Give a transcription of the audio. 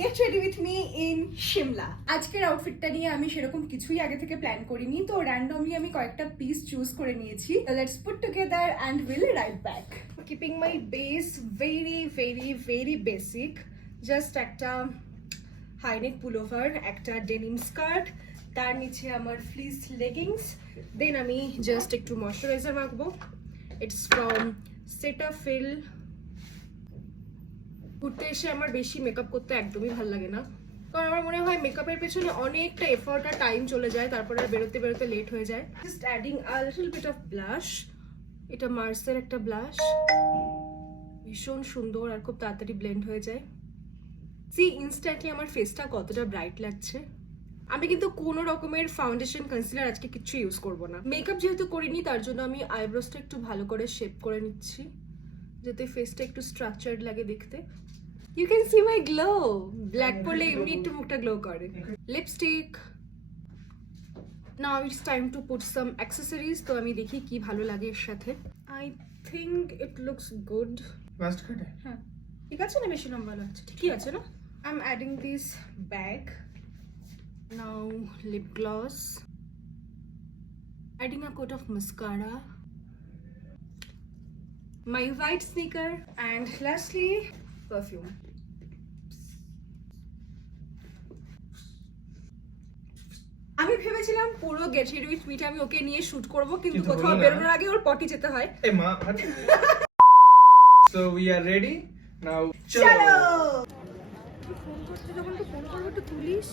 Get ready with me in Shimla. আজকের আউটফিটটা নিয়ে আমি সেরকম কিছুই আগে থেকে প্ল্যান করিনি, তো র্যান্ডমলি আমি কয়েকটা পিস চুজ করে নিয়েছি। Let's put together and will write back. Keeping my base very very very basic, just একটা হাইনেক পুলোভার, একটা ডেনিম স্কার্ট, তার নিচে আমার ফ্লিস লেগিংস, দেন আমি জাস্ট একটু ময়শ্চারাইজার মাখবো। It's from Cetaphil. ঘুরতে এসে আমার বেশি মেকআপ করতে একদমই ভালো লাগে না, কারণ আমার মনে হয় মেকআপের পেছনে অনেকটা এফোর্ট আর টাইম চলে যায়, তারপরে আর বেরোতে বেরোতে লেট হয়ে যায়। Just adding a little bit of blush. এটা মার্সের একটা ব্লাশ, ভীষণ সুন্দর আর খুব তাড়াতাড়ি ব্লেন্ড হয়ে যায়। সি ইনস্ট্যান্টলি আমার ফেসটা কতটা ব্রাইট লাগছে। আমি কিন্তু কোনো রকমের ফাউন্ডেশন কনসিলার আজকে কিছু ইউজ করব না। মেকআপ যেহেতু করিনি তার জন্য আমি আইব্রোসটা একটু ভালো করে শেপ করে নিচ্ছি, যাতে ফেসটা একটু স্ট্রাকচার্ড লাগে দেখতে। You can see my glow. Black পরলে এমনি একটু মুখটা গ্লো করে। Lipstick. Now it's time to put some accessories. তো আমি দেখি কি ভালো লাগে এর সাথে। I think it looks good. Last cut है? হ্যাঁ, ঠিক আছে না? বেশি লম্বা লাগছে, ঠিকই আছে না? I'm adding this bag. Now lip gloss. Adding a coat of mascara. My white sneaker. And lastly, perfume. আমি ভেবেছিলাম পুরো গেট রেডি উইথ মিটা আমি ওকে নিয়ে শুট করব, কিন্তু কোথাও বেরোনোর আগে ওর পটি যেতে হয়। Hey ma. So we are ready now. চলো। ফোন করতে যখন তো ফোন করবো একটু তুলিস।